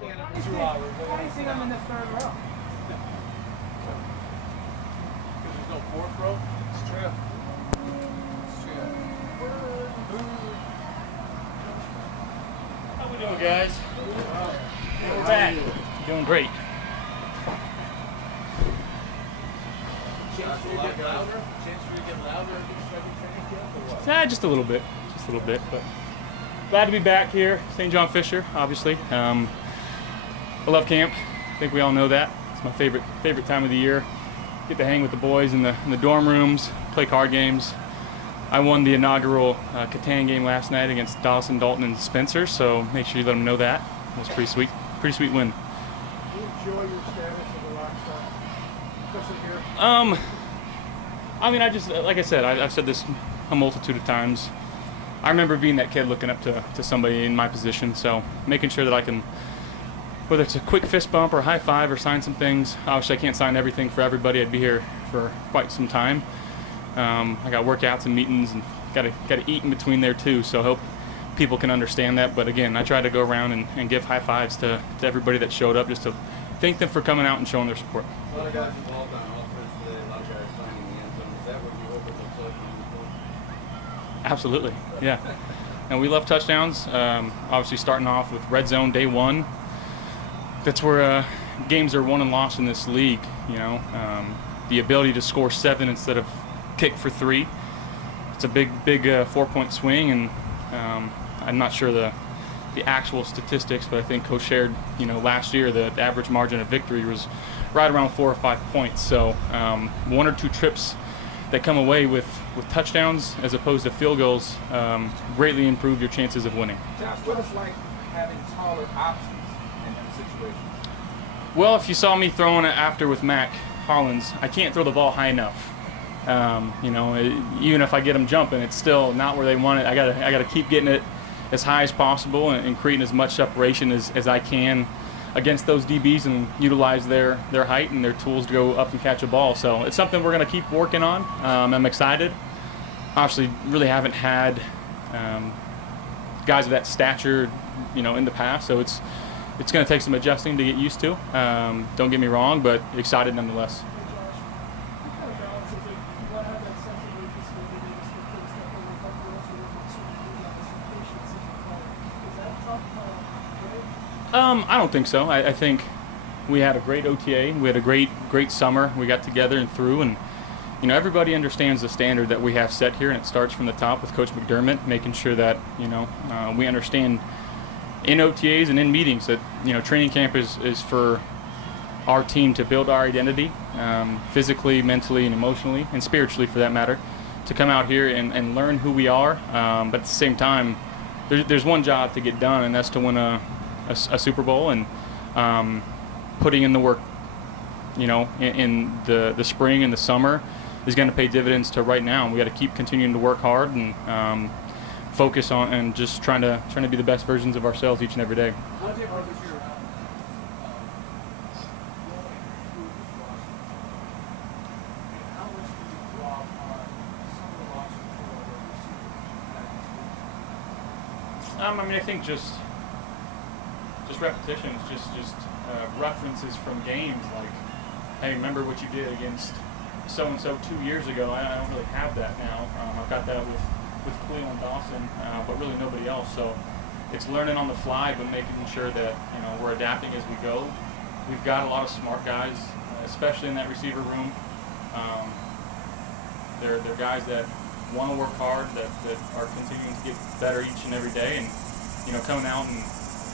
2 hours. Why do you think I'm in the third row? Because there's no fourth row? It's true. It's true. How we doing, guys? We're back. Doing great. Chance for you to get louder? Chance for you to get louder against every training camp or what? Just a little bit. Just a little bit, but glad to be back here. St. John Fisher, obviously. I love camp. I think we all know that. It's my favorite time of the year. Get to hang with the boys in the dorm rooms, play card games. I won the inaugural Catan game last night against Dawson, Dalton, and Spencer, so make sure you let them know that. It was pretty sweet win. Do you enjoy your status as a rock star? Especially here? I mean, I just, like I said, I've said this a multitude of times. I remember being that kid looking up to somebody in my position, so making sure that I can, whether it's a quick fist bump or a high five or sign some things. Obviously, I can't sign everything for everybody. I'd be here for quite some time. I got workouts and meetings and got to eat in between there too, so I hope people can understand that. But again, I try to go around and give high fives to everybody that showed up, just to thank them for coming out and showing their support. A lot of guys involved on offense today, a lot of guys finding the end zone. Is that what you hope it looks like when you go? Absolutely, yeah. And we love touchdowns. Obviously, starting off with red zone day one. That's where games are won and lost in this league. You know, the ability to score 7 instead of kick for 3. It's a big 4-point swing, and I'm not sure the actual statistics, but I think Coach shared, last year the average margin of victory was right around 4 or 5 points. So 1 or 2 trips that come away with touchdowns as opposed to field goals greatly improve your chances of winning. Josh, what it's like having taller options in that situation? Well, if you saw me throwing it after with Mac Hollins, I can't throw the ball high enough. Even if I get them jumping, it's still not where they want it. I gotta keep getting it as high as possible and creating as much separation as I can against those DBs and utilize their height and their tools to go up and catch a ball. So it's something we're gonna keep working on. I'm excited. Obviously, really haven't had guys of that stature, in the past. So it's gonna take some adjusting to get used to. Don't get me wrong, but excited nonetheless. I don't think so. I think we had a great OTA. We had a great summer. We got together and through, and everybody understands the standard that we have set here, and it starts from the top with Coach McDermott, making sure that we understand in OTAs and in meetings that training camp is for our team to build our identity, physically, mentally, and emotionally, and spiritually for that matter, to come out here and learn who we are. But at the same time, there's one job to get done, and that's to win a Super Bowl, and putting in the work, in the spring and the summer is going to pay dividends to right now. And we got to keep continuing to work hard and focus on and just trying to be the best versions of ourselves each and every day. What difference is your how much do you draw on some of the losses I think just repetitions, just references from games like, hey, remember what you did against so-and-so 2 years ago. I don't really have that now. I've got that with Cleo and Dawson, but really nobody else. So it's learning on the fly, but making sure that we're adapting as we go. We've got a lot of smart guys, especially in that receiver room. They're guys that want to work hard, that are continuing to get better each and every day, and coming out, and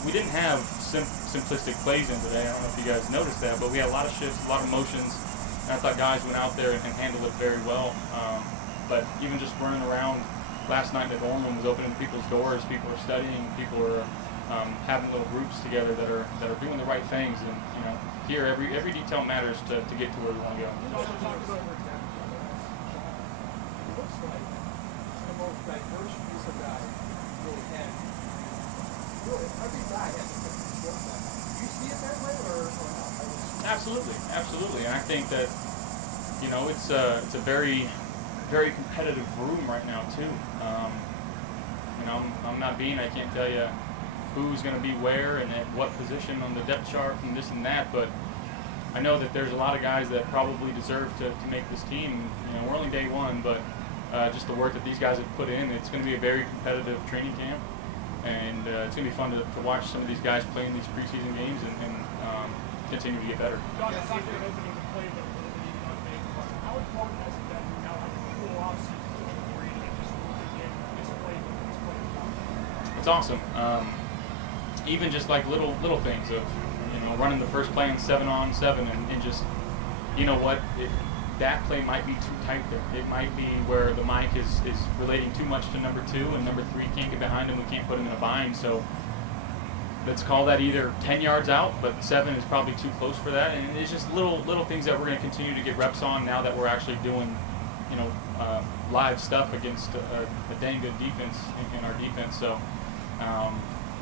we didn't have simplistic plays in today. I don't know if you guys noticed that, but we had a lot of shifts, a lot of motions, and I thought guys went out there and handled it very well. But even just running around last night, the dorm room was opening people's doors. People are studying. People are having little groups together that are doing the right things. And here every detail matters to get to where we want to go. it looks like the most diverse piece of guys really had. Really, every guy has a different skill set. Do you see it that way or not? Absolutely, and I think that it's a very competitive room right now too. I'm not being. I can't tell you who's going to be where and at what position on the depth chart and this and that, but I know that there's a lot of guys that probably deserve to make this team. You know, we're only day one, but just the work that these guys have put in, it's going to be a very competitive training camp, and it's going to be fun to watch some of these guys play in these preseason games and continue to get better. John, it's not your opening to play the league on day one. How important has it been to now have a full offseason where you can just look again, just play this play? It's awesome. Even just like little things of, you know, running the first play on 7-on-7 and just, you know what, that play might be too tight there. It might be where the mic is relating too much to number 2 and number 3 can't get behind him. We can't put him in a bind. So let's call that either 10 yards out, but 7 is probably too close for that. And it's just little things that we're going to continue to get reps on now that we're actually doing, you know, live stuff against a dang good defense in our defense. So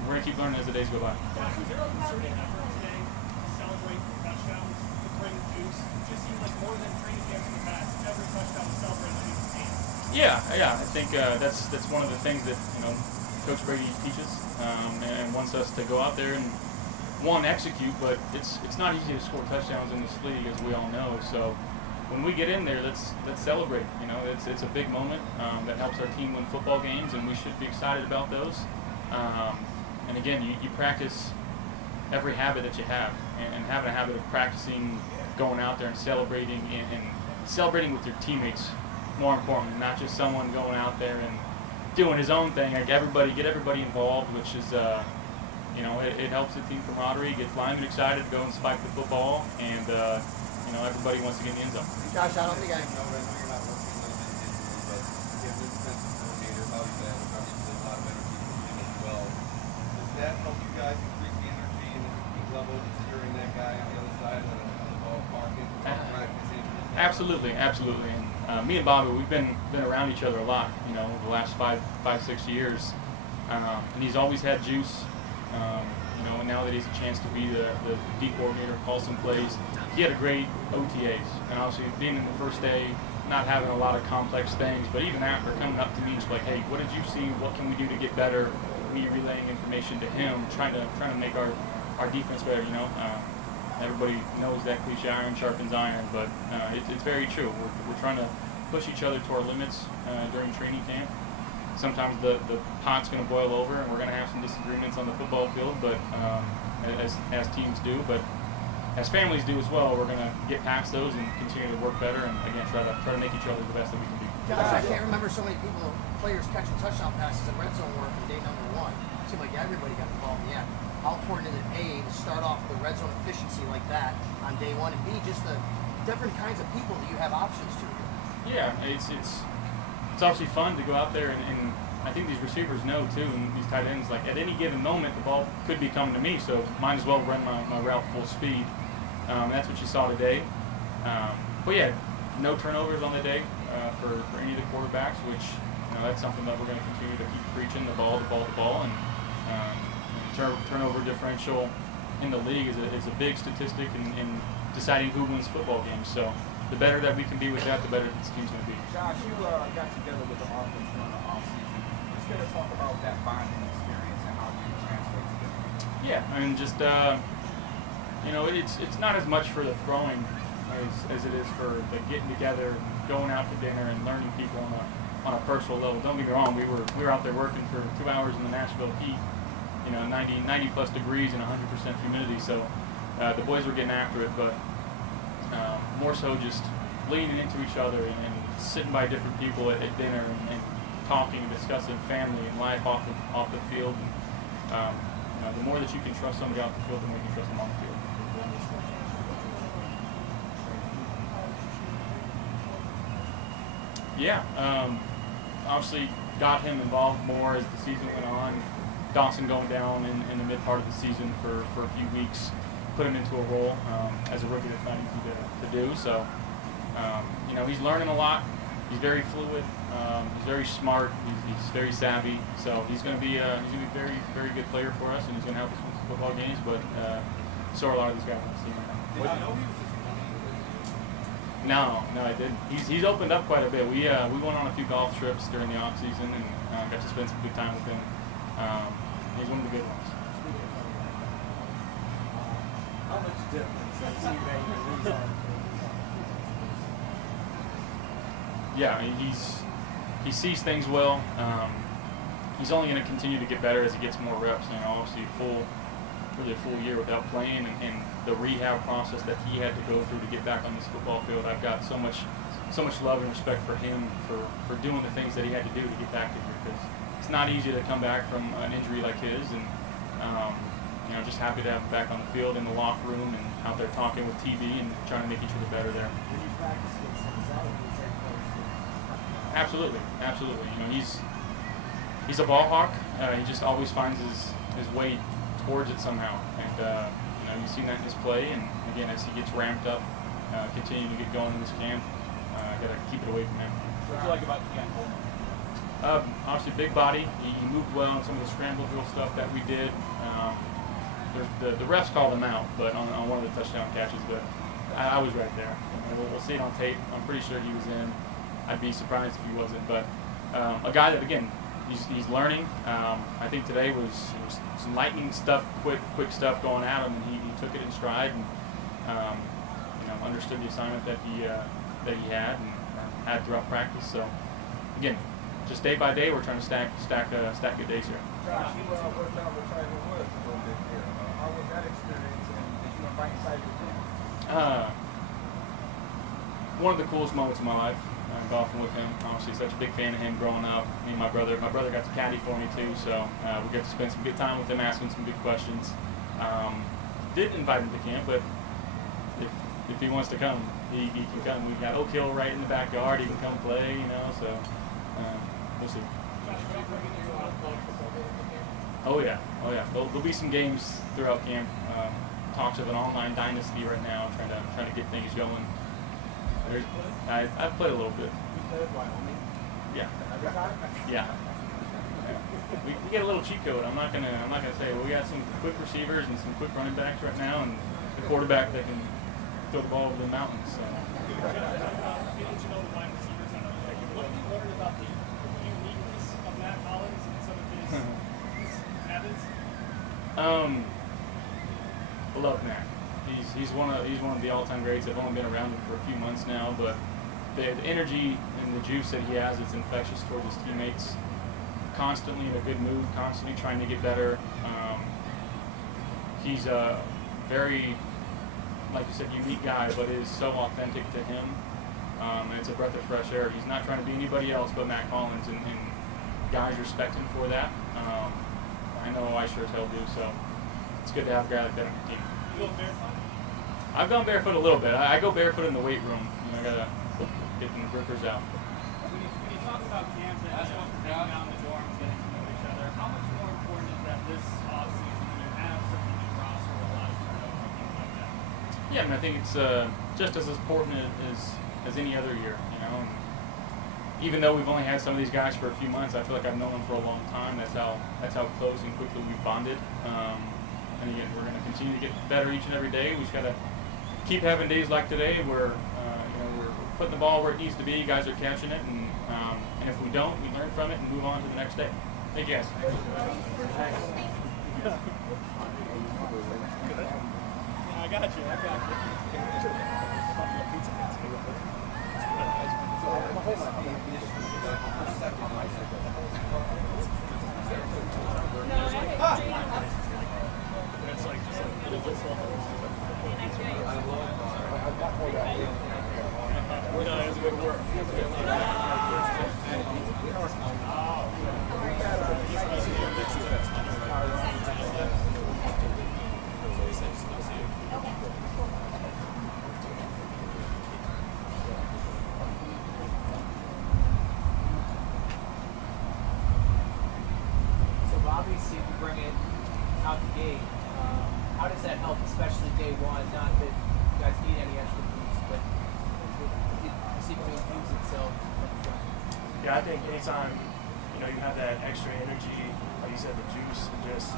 we're going to keep learning as the days go by. Was there a concerted effort today to celebrate touchdowns, to bring juice? It just seems like more than training camps in the past, every touchdown is celebrated on each team. Yeah. I think that's one of the things that, you know, Coach Brady teaches and wants us to go out there and execute. But it's not easy to score touchdowns in this league, as we all know. So when we get in there, let's celebrate. You know, it's a big moment that helps our team win football games, and we should be excited about those. And again, you practice every habit that you have, and having a habit of practicing, going out there and celebrating, and celebrating with your teammates, more importantly, not just someone going out there and doing his own thing. Like get everybody involved, which is, you know, it helps the team camaraderie, gets linemen excited to go and spike the football, and you know, everybody wants to get in the end zone. Josh, I don't think I know right now you're not working on it individually, but again, this defensive coordinator, how he's had obviously a lot of energy from him as well. Does that help you guys increase the energy and the fatigue level, just hearing that guy on the other side of the ballpark and practicing? Absolutely. And me and Bobby, we've been around each other a lot, you know, the last 5, 6 years. And he's always had juice, you know, and now that he's a chance to be the D coordinator, call some plays. He had a great OTAs, and obviously being in the first day, not having a lot of complex things, but even after, coming up to me, just like, hey, what did you see? What can we do to get better? Me relaying information to him, trying to make our defense better, you know. Everybody knows that cliche, iron sharpens iron, but it's very true. We're trying to push each other to our limits during training camp. Sometimes the pot's going to boil over, and we're going to have some disagreements on the football field, but as teams do, but as families do as well. We're going to get past those and continue to work better, and again try to make each other the best that we can be. Josh, I can't remember so many players catching touchdown passes and red zone work on day number 1. It seemed like everybody got involved in the end. How important is it, A, to start off with the red zone efficiency like that on day 1, and B, just the different kinds of people that you have options to? Yeah, it's obviously fun to go out there, and I think these receivers know too, and these tight ends, like at any given moment the ball could be coming to me, so might as well run my route full speed. That's what you saw today. But yeah, no turnovers on the day for any of the quarterbacks, which, you know, that's something that we're going to continue to keep preaching, the ball, and turnover differential in the league is a big statistic in deciding who wins football games. So the better that we can be with that, the better this team's going to be. Josh, you got together with the offense during the offseason. Just going to talk about that bonding experience and how you translate together. Yeah, I mean, just you know, it's not as much for the throwing as it is for the getting together, going out to dinner, and learning people on a personal level. Don't get me wrong, we were out there working for 2 hours in the Nashville heat, you know, 90 plus degrees and 100% humidity. So the boys were getting after it, but more so just leaning into each other and sitting by different people at dinner and talking and discussing family and life off the field. And, you know, the more that you can trust somebody off the field, the more you can trust them on the field. Yeah, obviously got him involved more as the season went on. Dawson going down in the mid part of the season for a few weeks, put him into a role as a rookie that's not easy to do. So, you know, he's learning a lot. He's very fluid. He's very smart. He's very savvy. So he's going to be a very, very good player for us, and he's going to help us win some football games. But so are a lot of these guys on the team right now. Did you know he was just No, I didn't. He's opened up quite a bit. We went on a few golf trips during the off season and got to spend some good time with him. He's one of the good ones. How much difference has he made in these arms? Yeah, I mean, he sees things well. He's only going to continue to get better as he gets more reps. You know, obviously really a full year without playing, and the rehab process that he had to go through to get back on this football field. I've got so much love and respect for him for doing the things that he had to do to get back to here, because it's not easy to come back from an injury like his, and you know, just happy to have him back on the field, in the locker room, and out there talking with TV and trying to make each other better there. When you practice against him, is that what you take place? Absolutely. You know, he's a ball hawk. He just always finds his way towards it somehow, and you know, you've seen that in his play. And again, as he gets ramped up, continuing to get going in this camp, got to keep it away from him. What do you like about Cam Coleman? Obviously, big body. He moved well on some of the scramble drill stuff that we did. The refs called him out, but on one of the touchdown catches, but I was right there. We'll see it on tape. I'm pretty sure he was in. I'd be surprised if he wasn't. But a guy that, again, he's learning. I think today was some lightning stuff, quick stuff going at him, and he took it in stride and you know, understood the assignment that he had and had throughout practice. So again, just day by day, we're trying to stack good days here. Josh, you worked out with Tiger Woods a little bit here. How was that experience, and did you invite inside your team? One of the coolest moments of my life, golfing with him. Obviously, such a big fan of him growing up. Me and my brother got to caddy for me too, so we got to spend some good time with him, asking some good questions. Didn't invite him to camp, but if he wants to come, he can come. We've got Oak Hill right in the backyard. He can come play, you know. So we'll see. Oh yeah. There'll be some games throughout camp. Talks of an online dynasty right now, trying to get things going. I've played a little bit. You played Wyoming? Yeah. Every time? Yeah. We get a little cheat code. I'm not gonna say. Well, we got some quick receivers and some quick running backs right now, and the quarterback that can throw the ball over the mountains. So. Getting to know the wide receivers, what have you learned about the uniqueness of Matt Collins and some of his habits? I love Matt. He's one of the all-time greats. I've only been around him for a few months now, but the energy and the juice that he has, it's infectious towards his teammates. Constantly in a good mood, constantly trying to get better. He's a very, like you said, unique guy, but it is so authentic to him. And it's a breath of fresh air. He's not trying to be anybody else but Matt Collins, and guys respect him for that. I know I sure as hell do, so it's good to have a guy like that on your team. You go barefoot? I've gone barefoot a little bit. I go barefoot in the weight room. You know, I gotta get the grippers out. When you talk about camp and just being down in the dorms, getting to know each other, how much more important is that this offseason when you have such a new roster with a lot of turnover and things like that? Yeah, I mean, I think it's just as important as any other year, you know. And even though we've only had some of these guys for a few months, I feel like I've known them for a long time. That's how close and quickly we've bonded. And again, we're going to continue to get better each and every day. We just got to keep having days like today where you know, we're putting the ball where it needs to be. Guys are catching it, and if we don't, we learn from it and move on to the next day. Thank you, guys. I got you. Obviously, we bring it out the gate. How does that help, especially day one? Not that you guys need any extra boost, but it seems to infuse itself from the jump. Yeah, I think anytime you have that extra energy, like you said, the juice, and just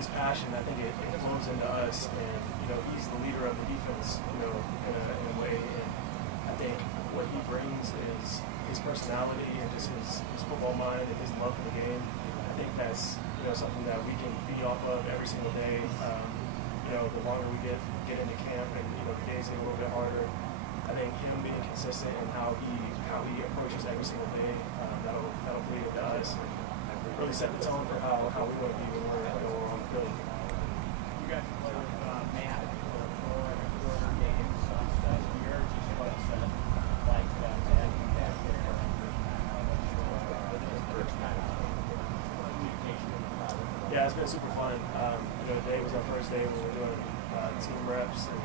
his passion, I think it flows into us. And he's the leader of the defense, in a way. And I think what he brings is his personality and just his football mind and his love for the game. I think that's something that we can feed off of every single day. The longer we get into camp and the days get a little bit harder, I think him being consistent in how he approaches every single day, that'll bleed into us and really set the tone for how we want to be when we're on the field. You guys play with Matt for a quarter game stuff that year. Just what's like to have you back there first kind of communication with the crowd? Yeah, it's been super fun. Today was our first day when we were doing team reps and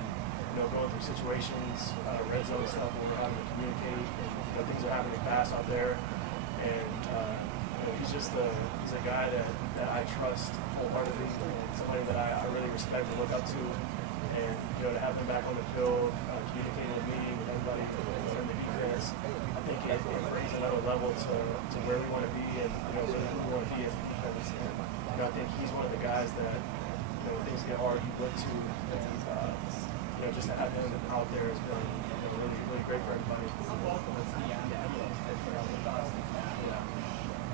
going through situations, red zone stuff where we're having to communicate. Things are happening fast out there, and he's a guy that I trust wholeheartedly, and somebody that I really respect and look up to. And to have him back on the field, communicating with me, with everybody in the defense, I think it brings another level to where we want to be and really who we want to be as a defense. And I think he's one of the guys that when things get hard, you look to, and just to have him out there has been really, really great for everybody.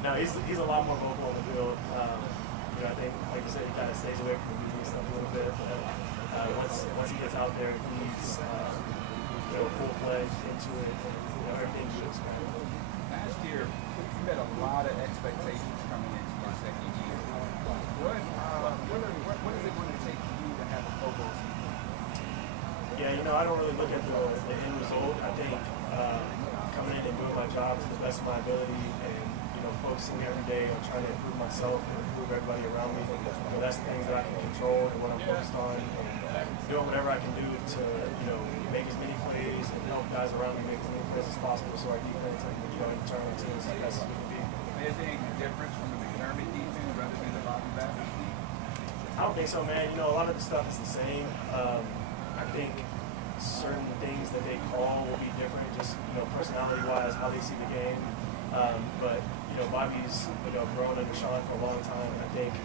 No, he's a lot more vocal on the field. I think, like you said, he kind of stays away from the media stuff a little bit. But once he gets out there, he's full-fledged into it. Everything you expect. Last year, you had a lot of expectations coming into your second year. What is it going to take for you to have a Pro Bowl season? Yeah, I don't really look at the end result. I think coming in and doing my job to the best of my ability and focusing every day on trying to improve myself and improve everybody around me. That's the things that I can control and what I'm focused on. And doing whatever I can do to make as many plays and help guys around me make as many plays as possible so our defense and turn into as best as we can be. Anything different from the McDermott defense rather than the Bobby Baptist defense? I don't think so, man. A lot of the stuff is the same. I think certain things that they call will be different, just personality-wise, how they see the game. But Bobby's grown under Sean for a long time, and I think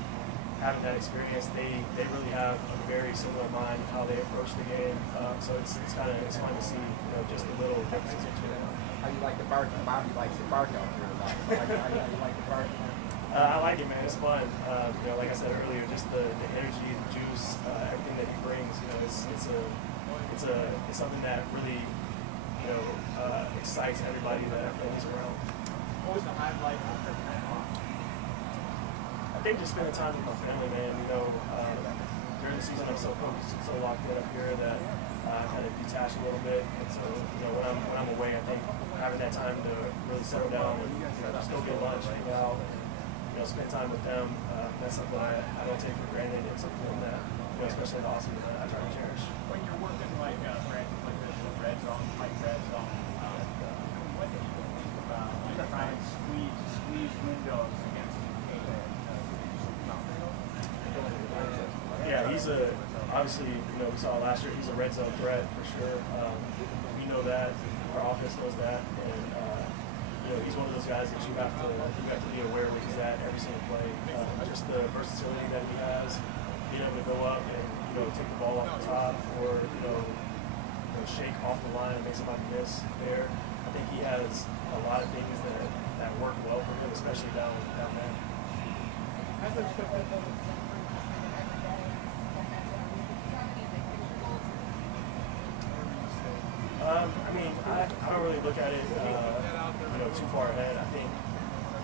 having that experience, they really have a very similar mind of how they approach the game. So it's fun to see just the little differences between them. How you like the bark? Bobby likes the bark out there a lot. How you like the bark? I like it, man. It's fun. Like I said earlier, just the energy, the juice, everything that he brings. It's something that really excites everybody that he's around. What was the highlight of your time off? I think just spending time with my family, man. During the season, I'm so focused and so locked in up here that I kind of detach a little bit. And so, when I'm away, I think having that time to really settle down and just go get lunch, hang out, and spend time with them. That's something I don't take for granted. It's something that, especially in Austin, that I try to cherish. When you're working like branches like this, red zone, what do you think about trying to squeeze windows against the game? Yeah, he's obviously, we saw last year, he's a red zone threat for sure. We know that, our offense knows that, and he's one of those guys that you have to be aware where he's at every single play. Just the versatility that he has, being able to go up and take the ball off the top or shake off the line and make somebody miss there. I think he has a lot of things that work well for him, especially down there. I don't really look at it, too far ahead. I think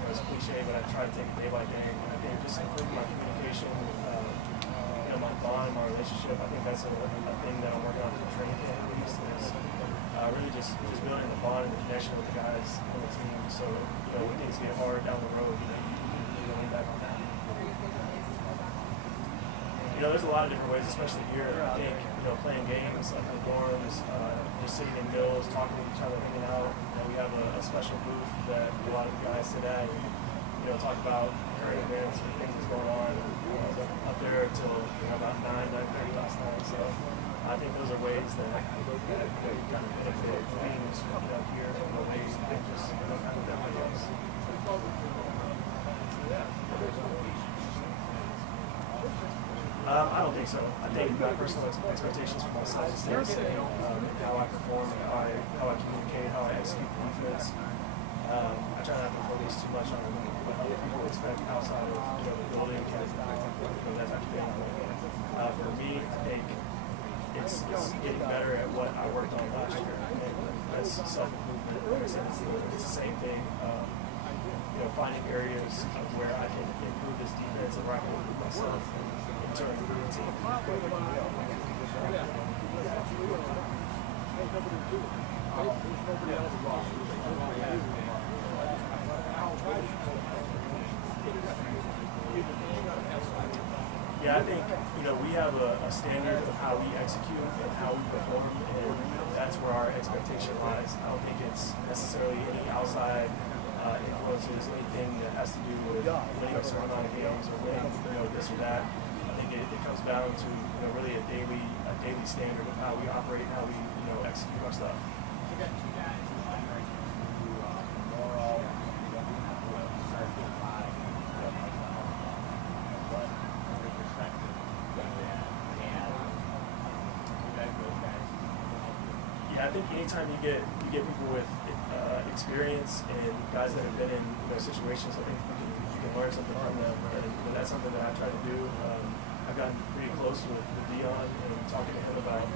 it's cliche, but I try to take it day by day. And I think just improving my communication, my bond, my relationship. I think that's a thing that I'm working on in the training camp at least. Is really just building the bond and the connection with the guys on the team. So when things get hard down the road, you can lean back on that. There's a lot of different ways, especially here. I think, playing games like in the dorms, just sitting in mills, talking to each other, hanging out. We have a special booth that a lot of the guys sit at and, talk about current events and things that's going on. I was up there until about 9:30 last night. So I think those are ways that kind of benefit being here in a way that just kind of everybody else. I don't think so. I think my personal expectations for myself stay the same. How I perform, how I communicate, how I execute defense. I try not to focus too much on what other people expect outside of the building and that type of thing. For me, I think it's getting better at what I worked on last year, and that's self-improvement. Like I said, it's the same thing. Finding areas of where I can improve this defense and where I can improve myself in turn improve the team. Yeah, I think we have a standard of how we execute and how we perform, and that's where our expectation lies. I don't think it's necessarily any outside influences, anything that has to do with winning a certain amount of games or winning this or that. I think it comes down to really a daily standard of how we operate, how we execute our stuff. I think anytime you get people with experience and guys that have been in situations, I think you can learn something from them, and that's something that I try to do. I've gotten pretty close with Dion and talking to him about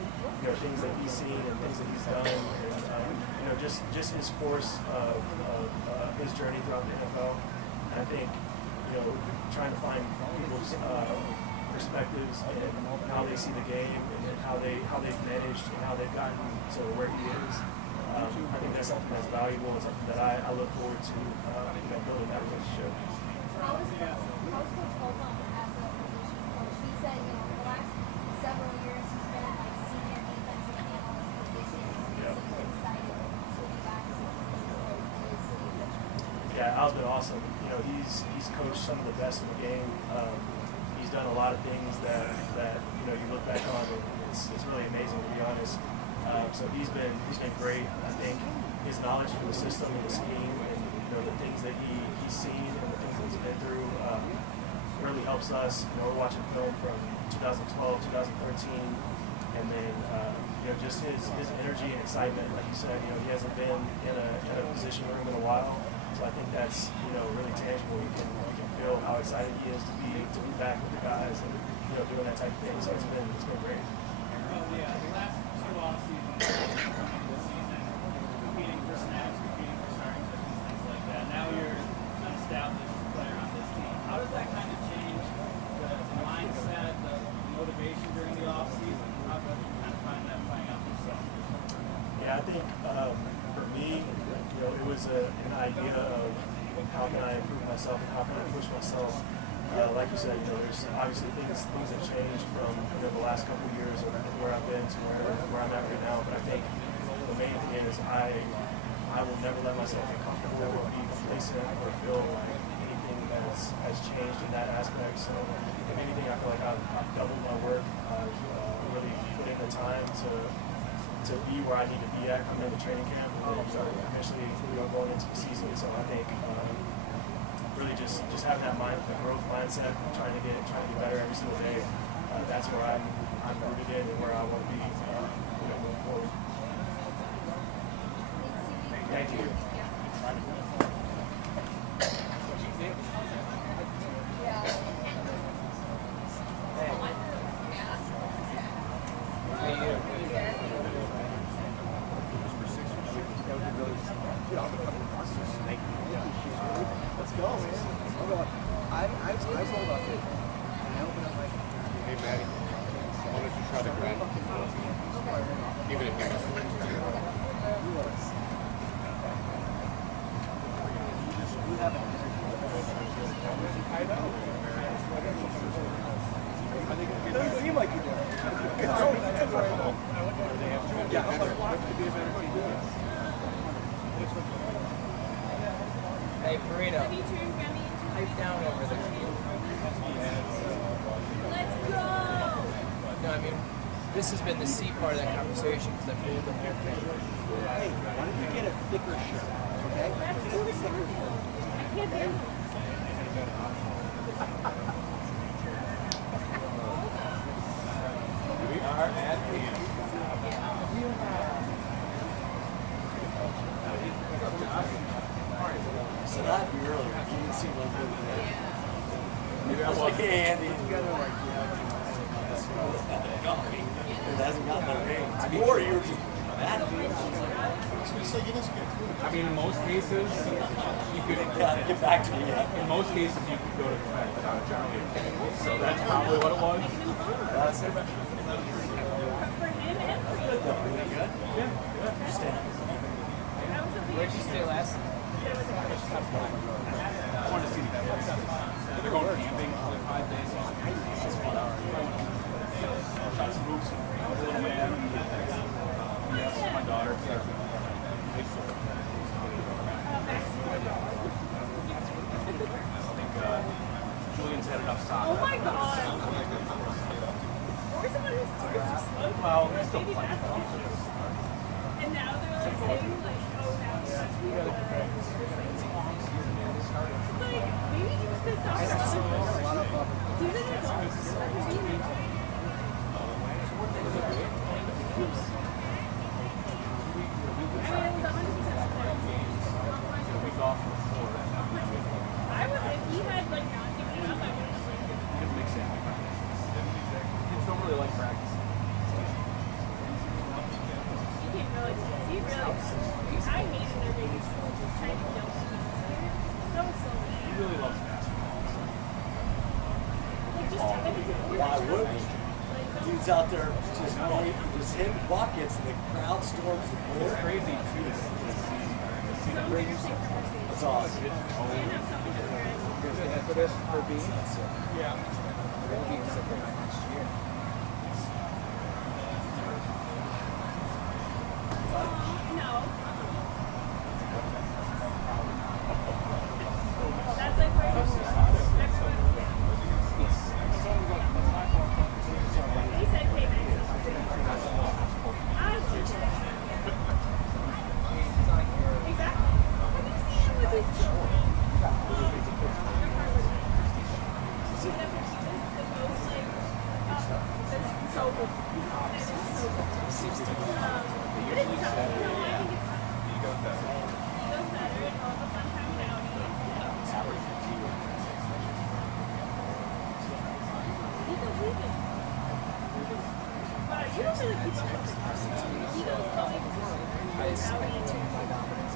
things that he's seen and things that he's done, and just his course of his journey throughout the NFL. And I think trying to find people's perspectives and how they see the game and how they've managed and how they've gotten to where he is. I think that's something that's valuable and something that I look forward to building that relationship. How is Coach Holcomb as a position coach? He said, the last several years he's been in senior defensive analyst positions. He's excited to be back as a position coach in his city of Richmond. Yeah, Al's been awesome. He's coached some of the best in the game. He's done a lot of things that you look back on and it's really amazing, to be honest. So he's been great. I think his knowledge for the system and the scheme and the things that he's seen and the things that he's been through really helps us. We're watching film from 2012, 2013, and then just his energy and excitement. Like you said, he hasn't been in a position room in a while, so I think that's really tangible. You can feel how excited he is to be back with the guys and doing that type of thing. So it's been great. The last two off seasons, this season, competing for snaps, competing for starting positions, things like that. Now you're an established player on this team. How does that kind of change the mindset, the motivation during the off season? How do you kind of find that playing out yourself? Yeah, I think for me, it was an idea of how can I improve myself and how can I push myself. Like you said, there's obviously things have changed from the last couple of years of where I've been to where I'm at right now. But I think the main thing is I will never let myself get comfortable or be complacent or feel like anything has changed in that aspect. So if anything, I feel like I've doubled my work. I've really put in the time to be where I need to be at coming into training camp and then eventually going into the season. So I think really just having that the growth mindset, trying to get better every single day. That's where I'm rooted in and where I want to be moving forward. Thank you. Hey, Burrito. Pipe down over there. Let's go! No, I mean, this has been the C part of that conversation because I've heard the whole thing. Hey, why don't you get a thicker shirt, okay? That's too responsible. I can't handle it. We are at the end. wasn't happy earlier. He didn't seem like really there. Maybe I I was was. like, hey, Andy. Together, like, coffee. It hasn't gotten the rains. Or you were just mad at me. I mean, in most cases, you could Get back to me yet. In most cases, you could go to the Fed without a job. So that's probably what it was. That's it. For him and for you. Really good? Yeah. Stand up. That was a big Where'd you stay last? I wanted to see the kids. They're going camping for like 5 days. That's fun. Shot some moves with the little man. Yes, my daughter. Julian's headed outside. Oh my god. Or someone who's too slow. Well, he's still Maybe playing. that's all. And now they're like saying like, oh, now it's like, maybe he was pissed off at other people. Do they adults? Week off for 4. I would, if he had like not given it up, I would have like, Good mix in. Kids don't really like practicing. he didn't really, he really, I hated their baby school, just trying to yell at them. That was so He bad. really loves basketball. Like, just, like, it's a Why would he? like, Dude's out there just hitting buckets and the crowd storms the It's court. crazy too to see them bring you something. That's awesome. For this, for B? Yeah. It'll be next year. no. That's like where next one. He said K-Max. I love it. Exactly. Have you seen him with his children? He's the most like, it's so good. It's so good. But it's tough. No, I think it's he goes better and all the fun time county. He goes even. But you don't really keep up with him. He goes probably My dominance.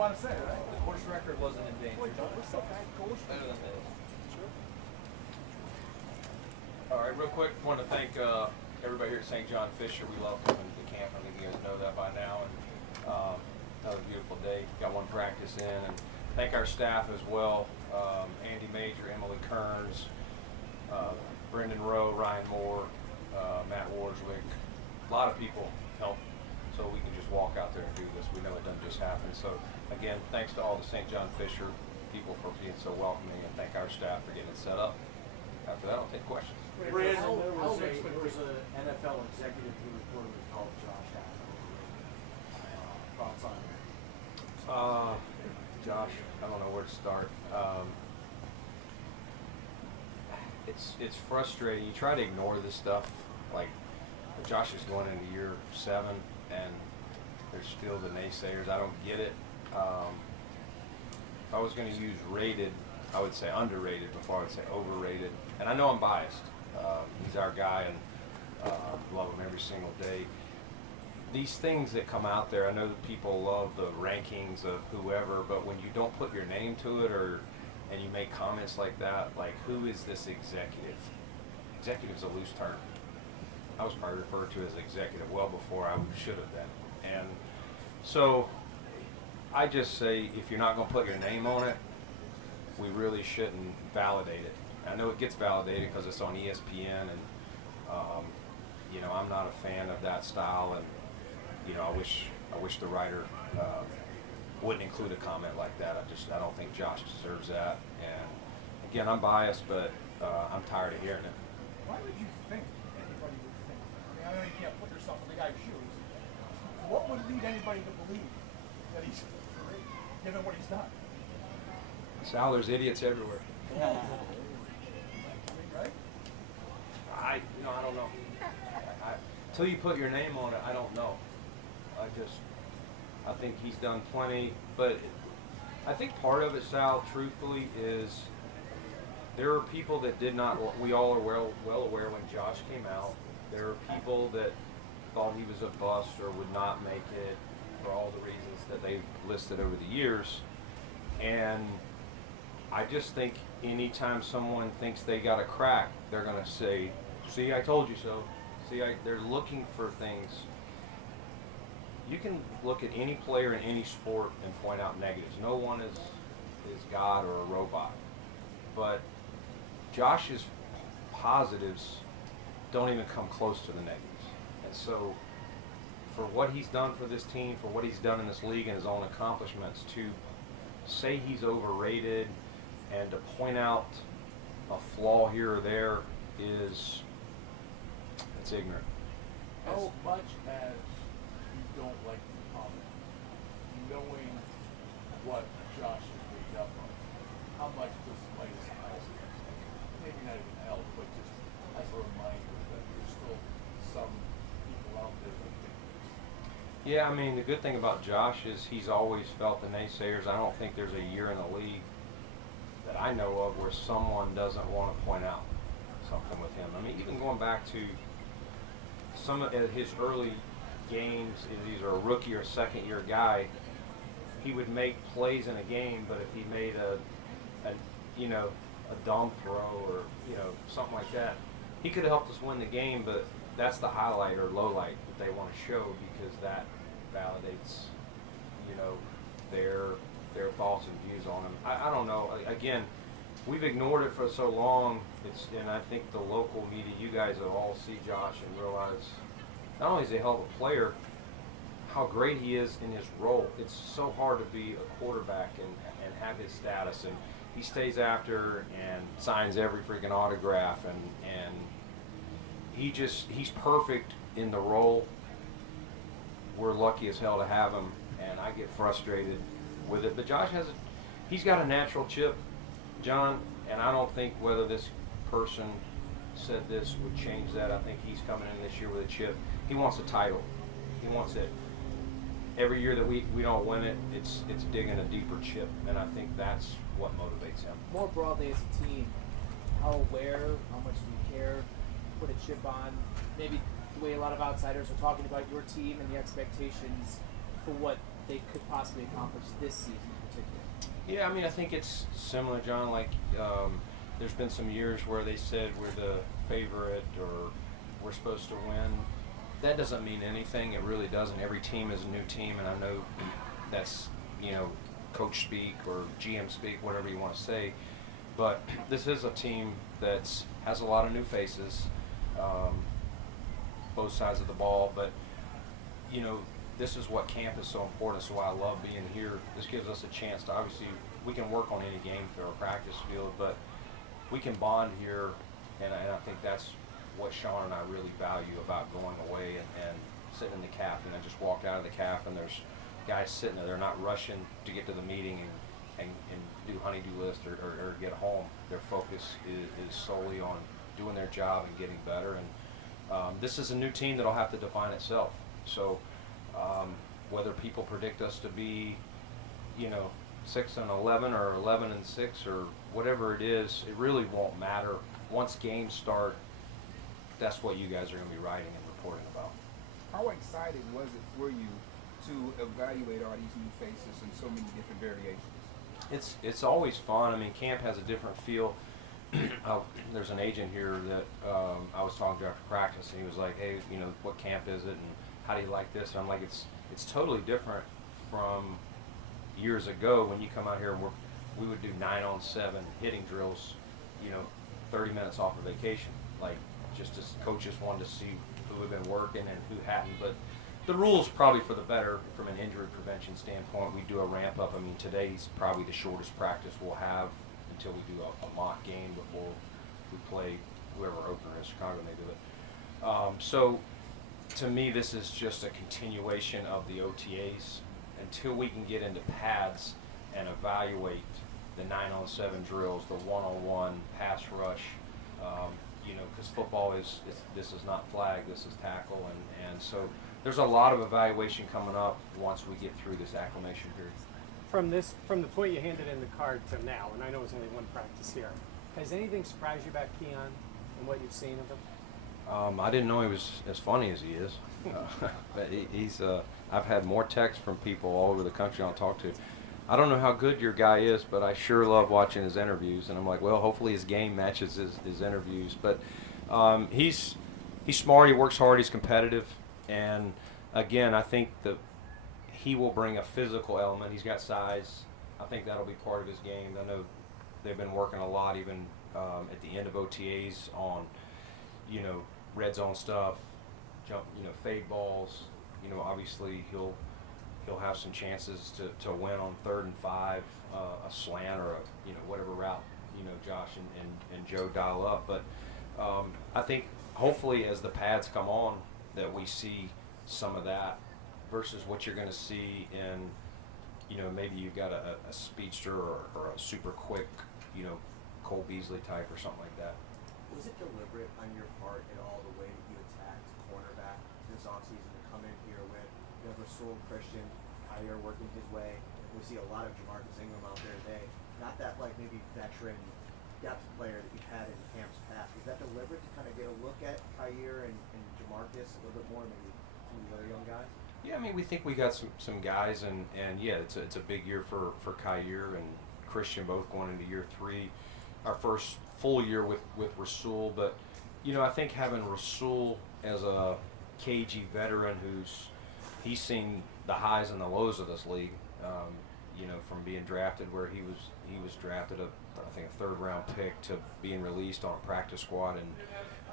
want to say, right? The course record wasn't in danger. Better than this. All right, real quick, want to thank everybody here at St. John Fisher. We love coming to camp. I think you guys know that by now. And another beautiful day. Got one practice in. And thank our staff as well. Andy Major, Emily Kearns, Brendan Rowe, Ryan Moore, Matt Warswick. A lot of people help so we can just walk out there and do this. We know it doesn't just happen. So again, thanks to all the St. John Fisher people for being so welcoming, and thank our staff for getting it set up. After that, I'll take questions. Brandon, there was an NFL executive who reportedly called Josh out. Thoughts on it? Josh, I don't know where to start. It's frustrating. You try to ignore this stuff. Like, Josh is going into year 7, and there's still the naysayers. I don't get it. If I was going to use rated, I would say underrated before I would say overrated. And I know I'm biased. He's our guy, and love him every single day. These things that come out there, I know that people love the rankings of whoever, but when you don't put your name to it, and you make comments like that, like, who is this executive? Executive's a loose term. I was probably referred to as executive well before I should have been. And so I just say, if you're not going to put your name on it, we really shouldn't validate it. I know it gets validated because it's on ESPN, and you know, I'm not a fan of that style, and you know, I wish the writer wouldn't include a comment like that. I don't think Josh deserves that. And again, I'm biased, but I'm tired of hearing it. Why would you think anybody would think? I mean, I know you can't put yourself in the guy's shoes. What would lead anybody to believe that he's great, given what he's done? Sal, there's idiots everywhere. Right? I don't know. Until you put your name on it, I don't know. I think he's done plenty, but I think part of it, Sal, truthfully, is there are people that did not. We all are well aware when Josh came out. There are people that thought he was a bust or would not make it for all the reasons that they've listed over the years, and I just think anytime someone thinks they got a crack, they're going to say, see, I told you so. See, they're looking for things. You can look at any player in any sport and point out negatives. No one is God or a robot. But Josh's positives don't even come close to the negatives. And so for what he's done for this team, for what he's done in this league and his own accomplishments, to say he's overrated and to point out a flaw here or there it's ignorant. How much as you don't like the comment, knowing what Josh is made up of, how much does light his eyes? Maybe not even help, but just as a reminder that there's still some people out there that think this. Yeah, I mean, the good thing about Josh is he's always felt the naysayers. I don't think there's a year in the league that I know of where someone doesn't want to point out something with him. I mean, even going back to some of his early games, if he's a rookie or second-year guy, he would make plays in a game, but if he made a dumb throw or something like that, he could have helped us win the game. But that's the highlight or low light that they want to show, because that validates their thoughts and views on him. I don't know. Again, we've ignored it for so long. And I think the local media, you guys will all see Josh and realize not only is he a hell of a player, how great he is in his role. It's so hard to be a quarterback and have his status, and he stays after and signs every freaking autograph, and he's perfect in the role. We're lucky as hell to have him, and I get frustrated with it. But Josh he's got a natural chip, John, and I don't think whether this person said this would change that. I think he's coming in this year with a chip. He wants a title. He wants it. Every year that we don't win it, it's digging a deeper chip, and I think that's what motivates him. More broadly as a team, how aware, how much do you care, put a chip on, maybe the way a lot of outsiders are talking about your team and the expectations for what they could possibly accomplish this season in particular? Yeah, I mean, I think it's similar, John. Like, there's been some years where they said we're the favorite or we're supposed to win. That doesn't mean anything. It really doesn't. Every team is a new team, and I know that's, coach speak or GM speak, whatever you want to say. But this is a team that has a lot of new faces, both sides of the ball. But, this is what camp is so important. So I love being here. This gives us a chance to, obviously, we can work on any game field or practice field, but we can bond here, and I think that's what Sean and I really value about going away and sitting in the CAF. Just walk out of the CAF and there's guys sitting there. They're not rushing to get to the meeting and do honey-do list or get home. Their focus is solely on doing their job and getting better. And this is a new team that'll have to define itself. So whether people predict us to be, 6-11 or 11-6 or whatever it is, it really won't matter. Once games start, that's what you guys are going to be writing and reporting about. How exciting was it for you to evaluate all these new faces and so many different variations? It's always fun. I mean, camp has a different feel. There's an agent here that I was talking to after practice, and he was like, "Hey, what camp is it, and how do you like this?" And I'm like, "It's totally different from years ago when you come out here and we would do 9-on-7 hitting drills, 30 minutes off of vacation, like just as coaches wanted to see who had been working and who hadn't." But the rules probably for the better from an injury prevention standpoint. We do a ramp up. I mean, today's probably the shortest practice we'll have until we do a mock game before we play whoever opener is. Chicago may do it. So to me, this is just a continuation of the OTAs until we can get into pads and evaluate the 9-on-7 drills, the 1-on-1 pass rush. Because football this is not flag, this is tackle, and so there's a lot of evaluation coming up once we get through this acclimation period. From the point you handed in the card to now, and I know it's only one practice here, has anything surprised you about Keon and what you've seen of him? I didn't know he was as funny as he is. But he's. I've had more texts from people all over the country I'll talk to. I don't know how good your guy is, but I sure love watching his interviews. And I'm like, well, hopefully his game matches his interviews. But he's smart. He works hard. He's competitive. And again, I think he will bring a physical element. He's got size. I think that'll be part of his game. I know they've been working a lot, even at the end of OTAs, on red zone stuff, jump, fade balls. Obviously he'll have some chances to win on 3rd and 5, a slant or whatever route Josh and Joe dial up. But I think hopefully as the pads come on that we see some of that versus what you're going to see in maybe you've got a speedster or a super quick Cole Beasley type or something like that. Was it deliberate on your part at all the way that you attacked cornerback this offseason to come in here with Rasul, Christian, Kyer working his way? We see a lot of Jamarcus Ingram out there today. Not that maybe veteran depth player that you've had in camps past. Was that deliberate to kind of get a look at Kyer and Jamarcus a little bit more, maybe some of the other young guys? Yeah, I mean, we think we got some guys, and yeah, it's a big year for Kyer and Christian, both going into year 3. Our first full year with Rasul, but I think having Rasul as a cagey veteran he's seen the highs and the lows of this league, from being drafted where he was drafted I think a 3rd round pick to being released on a practice squad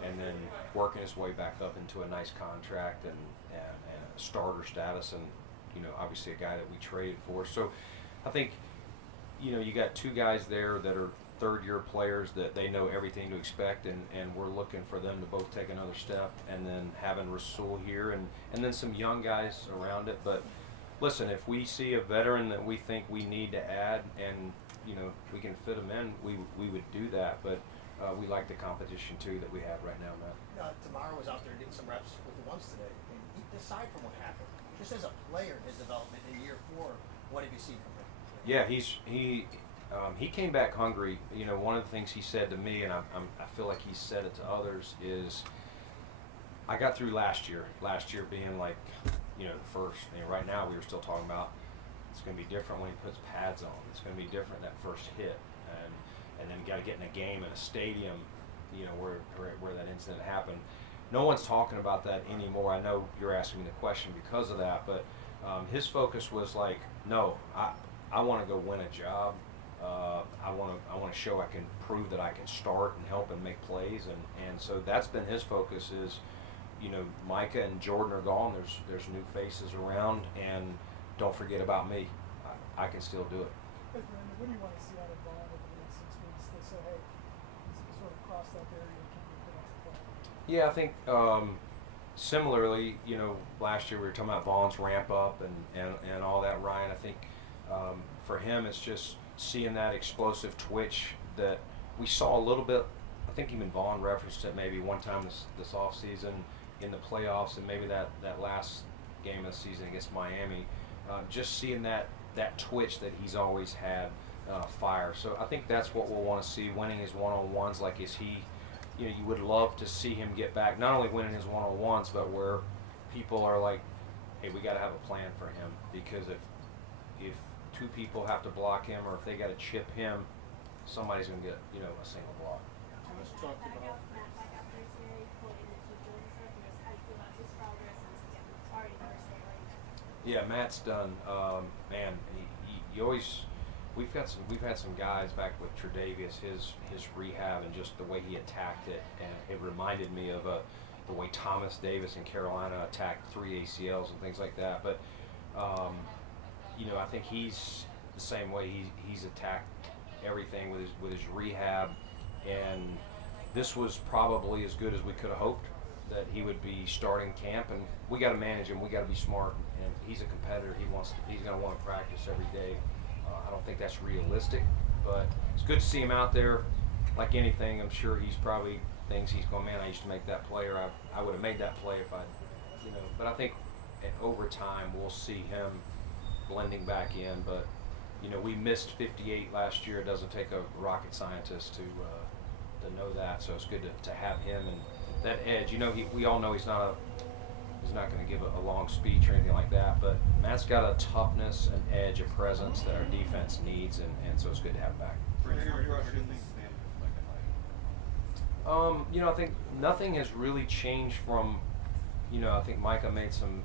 and then working his way back up into a nice contract and a starter status, and obviously a guy that we traded for. So I think you got 2 guys there that are 3rd-year players that they know everything to expect, and we're looking for them to both take another step, and then having Rasul here and then some young guys around it. But listen, if we see a veteran that we think we need to add and we can fit them in, we would do that. But we like the competition too that we have right now, Matt. Tamara was out there getting some reps with the ones today. And aside from what happened, just as a player, his development in year 4, what have you seen from him? Yeah, he came back hungry. One of the things he said to me, and I feel like he said it to others, is I got through last year being like, the first. Right now we were still talking about It's going to be different when he puts pads on. It's going to be different that first hit, and then you got to get in a game in a stadium, where that incident happened. No one's talking about that anymore. I know you're asking me the question because of that, but his focus was like, no, I want to go win a job. I want to show I can prove that I can start and help and make plays, and so that's been his focus. Is Micah and Jordan are gone. There's new faces around, and don't forget about me. I can still do it. Hey, Brandon, what do you want to see out of Vaughn over the next 6 weeks to say, hey, he's sort of crossed that barrier and can be put on the play? Yeah, I think similarly, last year we were talking about Vaughn's ramp up and all that, Ryan. I think for him it's just seeing that explosive twitch that we saw a little bit. I think even Vaughn referenced it maybe one time this offseason in the playoffs, and maybe that last game of the season against Miami. Just seeing that twitch that he's always had, fire. So I think that's what we'll want to see, winning his one-on-ones. Like, is he, you would love to see him get back, not only winning his one-on-ones, but where people are like, hey, we got to have a plan for him, because if two people have to block him, or if they got to chip him, somebody's going to get, a single block. Let's talk about. Yeah, Matt's done. Man, he always. We've had some guys back with Tre'Davious, his rehab and just the way he attacked it, and it reminded me of the way Thomas Davis in Carolina attacked 3 ACLs and things like that. But I think he's the same way. He's attacked everything with his rehab, and this was probably as good as we could have hoped that he would be starting camp. And we got to manage him. We got to be smart. And he's a competitor. He's going to want to practice every day. I don't think that's realistic, but it's good to see him out there. Like anything, I'm sure he's probably thinks he's going, man, I used to make that play, or I would have made that play if I, But I think over time we'll see him blending back in. But we missed 58 last year. It doesn't take a rocket scientist to know that. So it's good to have him and that edge. We all know he's not going to give a long speech or anything like that, but Matt's got a toughness, an edge, a presence that our defense needs, and so it's good to have him back. I think nothing has really changed from, I think Micah made some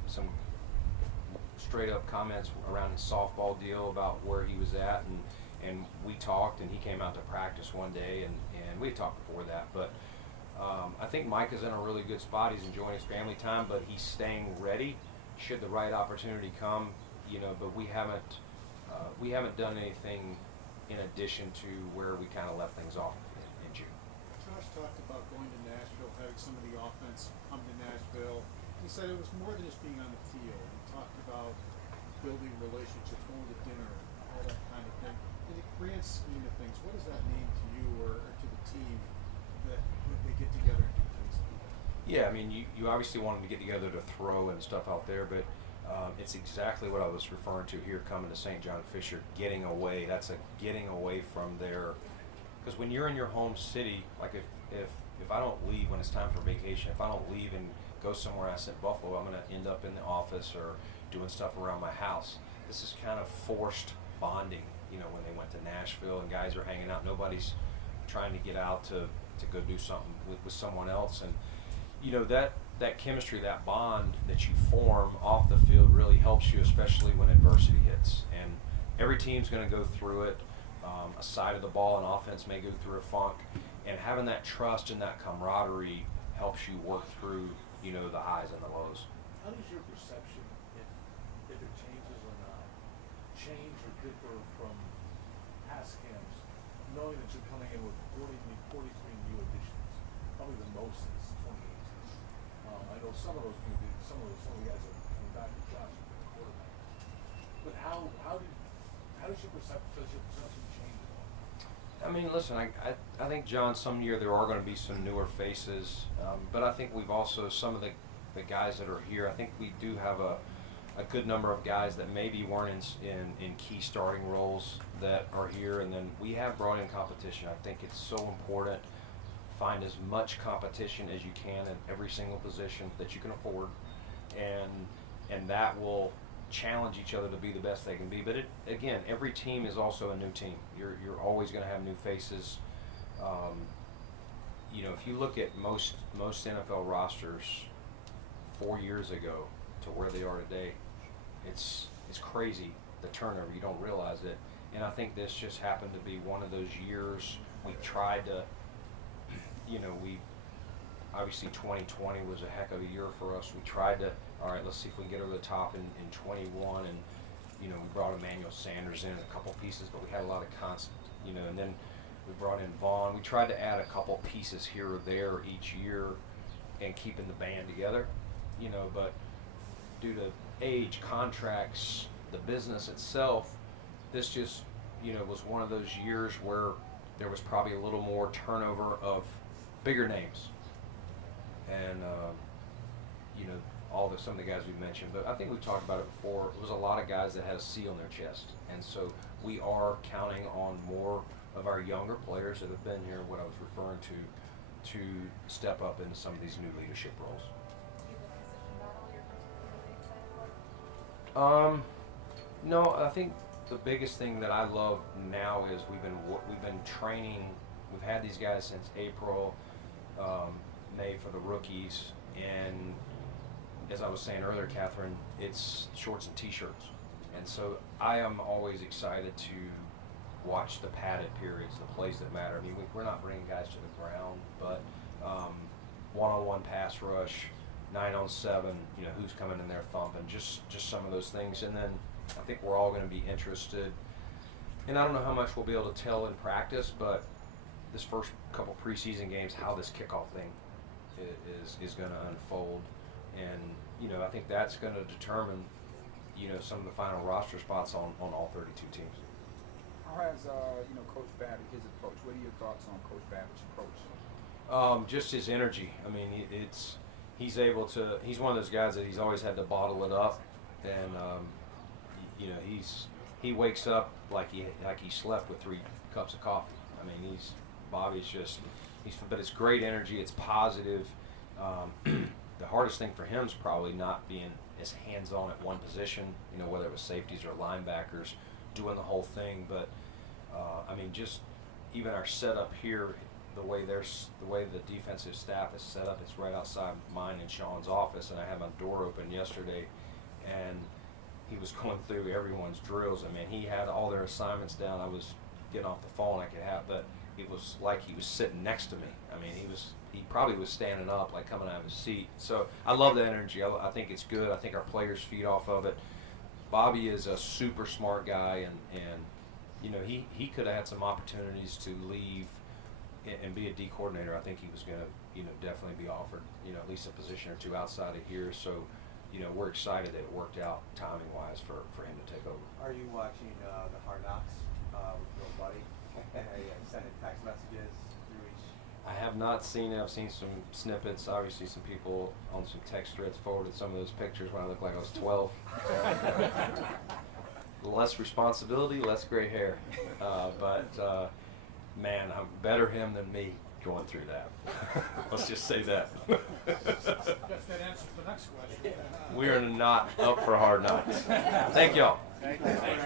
straight up comments around his softball deal about where he was at, and we talked, and he came out to practice one day, and we had talked before that, but I think Micah's in a really good spot. He's enjoying his family time, but he's staying ready should the right opportunity come. But we haven't done anything in addition to where we kind of left things off in June. Josh talked about going to Nashville, having some of the offense come to Nashville. He said it was more than just being on the field. He talked about building relationships, going to dinner, all that kind of thing. In the grand scheme of things, what does that mean to you or to the team that they get together and do things like that? Yeah, I mean, you obviously want them to get together to throw and stuff out there, but it's exactly what I was referring to here coming to St. John Fisher, getting away. That's a getting away from there. Because when you're in your home city, like if I don't leave when it's time for vacation, if I don't leave and go somewhere else in Buffalo, I'm going to end up in the office or doing stuff around my house. This is kind of forced bonding, when they went to Nashville and guys are hanging out. Nobody's trying to get out to go do something with someone else. And, that chemistry, that bond that you form off the field really helps you, especially when adversity hits. And every team's going to go through it. A side of the ball in offense may go through a funk. And having that trust and that camaraderie helps you work through, the highs and the lows. How does your perception, if it changes or not, change or differ from past camps, knowing that you're coming in with 43 new additions, probably the most since 2018? I know some of those guys are coming back to Josh as the quarterback. But how does your perception change at all? I mean, listen, I think, John, some year there are going to be some newer faces, but I think we've also, some of the guys that are here, I think we do have a good number of guys that maybe weren't in key starting roles that are here, and then we have brought in competition. I think it's so important. Find as much competition as you can in every single position that you can afford, and that will challenge each other to be the best they can be. But again, every team is also a new team. You're always going to have new faces. If you look at most NFL rosters 4 years ago to where they are today, it's crazy, the turnover. You don't realize it. And I think this just happened to be one of those years we tried to, obviously 2020 was a heck of a year for us. We tried to, all right, let's see if we can get over the top in 21. And, we brought Emmanuel Sanders in, a couple pieces, but we had a lot of constant, and then we brought in Vaughn. We tried to add a couple pieces here or there each year and keeping the band together, but due to age, contracts, the business itself, this just, was one of those years where there was probably a little more turnover of bigger names. And, some of the guys we mentioned, but I think we've talked about it before. It was a lot of guys that had a C on their chest. And so we are counting on more of our younger players that have been here, what I was referring to step up into some of these new leadership roles. No, I think the biggest thing that I love now is we've been training. We've had these guys since April, May for the rookies, and as I was saying earlier, Catherine, it's shorts and t-shirts, and so I am always excited to watch the padded periods, the plays that matter. I mean, we're not bringing guys to the ground, but one-on-one pass rush, 9-on-7, who's coming in there thumping, just some of those things. And then I think we're all going to be interested, and I don't know how much we'll be able to tell in practice, but this first couple preseason games, how this kickoff thing is going to unfold. And, I think that's going to determine, some of the final roster spots on all 32 teams. How has, Coach Babbage, his approach? What are your thoughts on Coach Babbage's approach? Just his energy. I mean, he's able to, he's one of those guys that he's always had to bottle it up. And, he wakes up like he slept with 3 cups of coffee. I mean, Bobby's just, but it's great energy. It's positive. The hardest thing for him is probably not being as hands-on at one position, whether it was safeties or linebackers, doing the whole thing. But just even our setup here, the way the defensive staff is set up, it's right outside mine and Sean's office, and I had my door open yesterday, and he was going through everyone's drills. I mean, he had all their assignments down. I was getting off the phone, but it was like he was sitting next to me. I mean, he probably was standing up, like coming out of his seat. So I love the energy. I think it's good. I think our players feed off of it. Bobby is a super smart guy, and he could have had some opportunities to leave and be a D coordinator. I think he was going to, definitely be offered, at least a position or two outside of here. So, we're excited that it worked out timing-wise for him to take over. Are you watching the Hard Knocks with your buddy? Sending text messages through each. I have not seen it. I've seen some snippets. Obviously, some people on some text threads forwarded some of those pictures when I looked like I was 12. Less responsibility, less gray hair. Man, I'm better him than me going through that. Let's just say that. Guess that answers the next question. We are not up for Hard Knocks. Thank y'all. Thank you. Thanks.